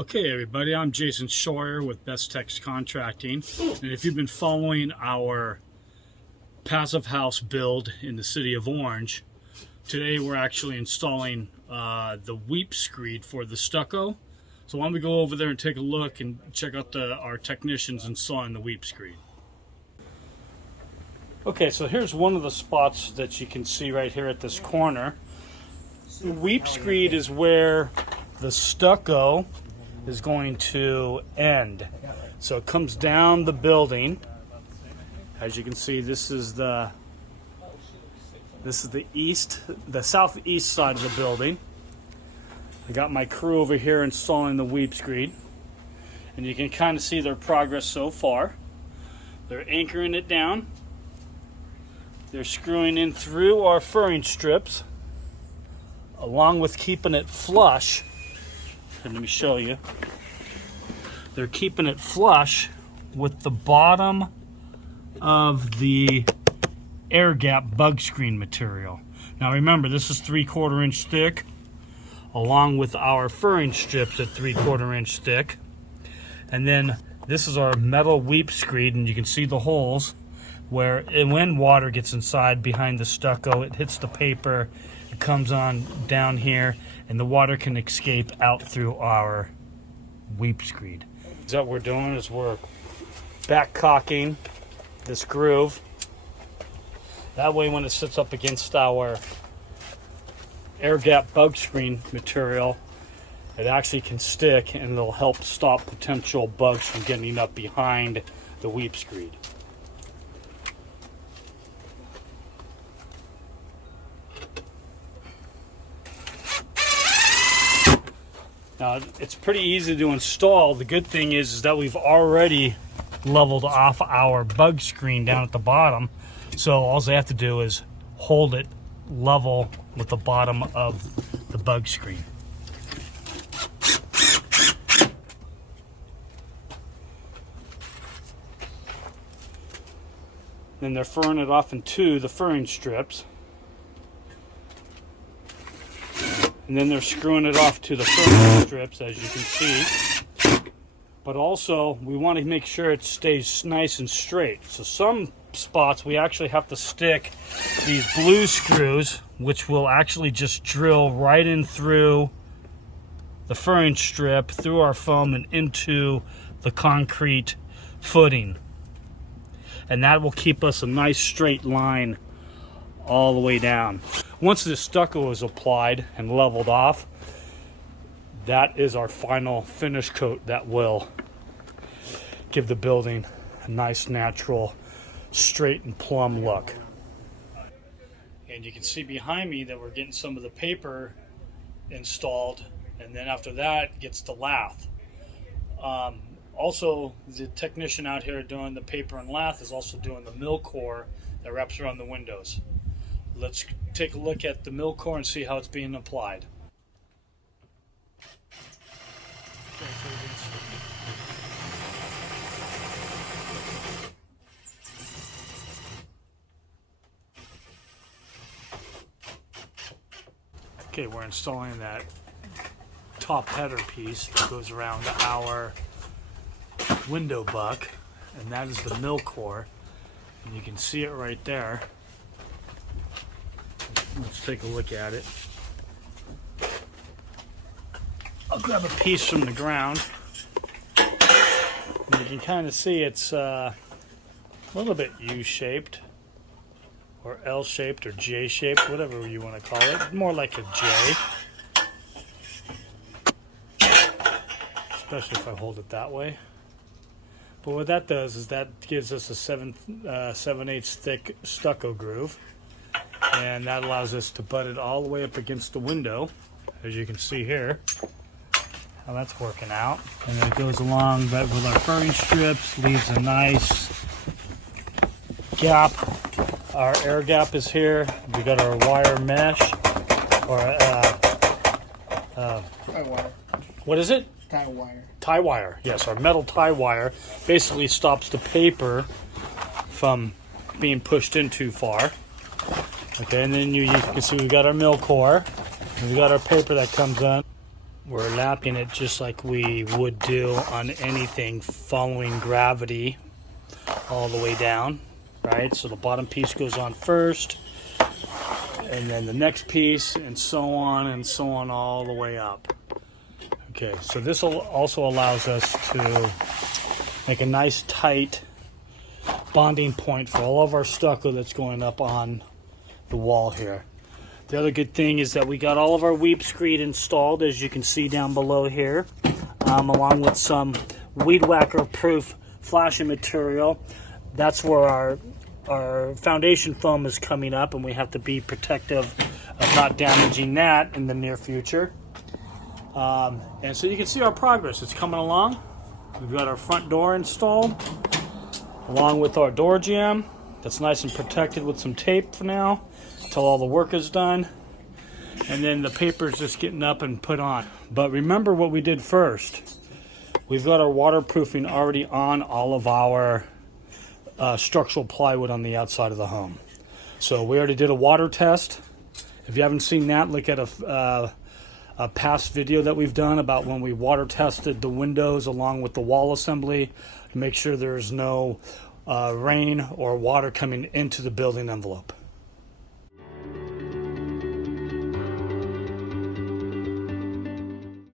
Okay everybody, I'm Jason Scheuer with Best Tex Contracting, and if you've been following our passive house build in the city of Orange, today we're actually installing the weep screed for the stucco. So why don't we go over there and take a look and check out our technicians installing the weep screed. Okay, so here's one of the spots that you can see right here at this corner. The weep screed is where the stucco is going to end. So it comes down the building. As you can see, this is the southeast side of the building. I got my crew over here installing the weep screed, and you can kind of see their progress so far. They're anchoring it down. They're screwing in through our furring strips, along with keeping it flush. And let me show you. They're keeping it flush with the bottom of the air gap bug screen material. Now remember, this is 3/4 inch thick, along with our furring strips at 3/4 inch thick. And then this is our metal weep screed, and you can see the holes where when water gets inside behind the stucco, it hits the paper, it comes on down here, and the water can escape out through our weep screed. So what we're doing is we're back caulking this groove. That way when it sits up against our air gap bug screen material, it actually can stick, and it'll help stop potential bugs from getting up behind the weep screed. Now, it's pretty easy to install. The good thing is that we've already leveled off our bug screen down at the bottom. So all they have to do is hold it level with the bottom of the bug screen. Then they're furring it off into the furring strips. And then they're screwing it off to the furring strips, as you can see. But also, we want to make sure it stays nice and straight. So some spots we actually have to stick these blue screws, which will actually just drill right in through the furring strip, through our foam, and into the concrete footing. And that will keep us a nice straight line all the way down. Once the stucco is applied and leveled off, that is our final finish coat that will give the building a nice, natural, straight and plumb look. And you can see behind me that we're getting some of the paper installed, and then after that gets the lath. Also, the technician out here doing the paper and lath is also doing the Milcore that wraps around the windows. Let's take a look at the Milcore and see how it's being applied. Okay, we're installing that top header piece that goes around our window buck, and that is the Milcore, and you can see it right there. Let's take a look at it. I'll grab a piece from the ground. And you can kind of see it's a little bit U-shaped, or L-shaped, or J-shaped, whatever you want to call it. More like a J. Especially if I hold it that way. But what that does is that gives us a 7/8 thick stucco groove. And that allows us to butt it all the way up against the window, as you can see here, how that's working out. And then it goes along right with our furring strips, leaves a nice gap. Our air gap is here. We got our wire mesh, or tie wire. What is it? Tie wire. Tie wire. Yes, our metal tie wire basically stops the paper from being pushed in too far. Okay, and then you can see we've got our Milcore, and we've got our paper that comes in. we're lapping it just like we would do on anything, following gravity all the way down, right? So the bottom piece goes on first, and then the next piece, and so on all the way up. Okay, so this also allows us to make a nice tight bonding point for all of our stucco that's going up on the wall here. The other good thing is that we got all of our weep screed installed, as you can see down below here, along with some weed whacker proof flashing material. That's where our foundation foam is coming up, and we have to be protective of not damaging that in the near future. And so you can see our progress. It's coming along. We've got our front door installed, along with our door jamb. That's nice and protected with some tape for now, until all the work is done. And then the paper's just getting up and put on. But remember what we did first. We've got our waterproofing already on all of our structural plywood on the outside of the home. So we already did a water test. If you haven't seen that, look at a past video that we've done about when we water tested the windows along with the wall assembly to make sure there's no rain or water coming into the building envelope.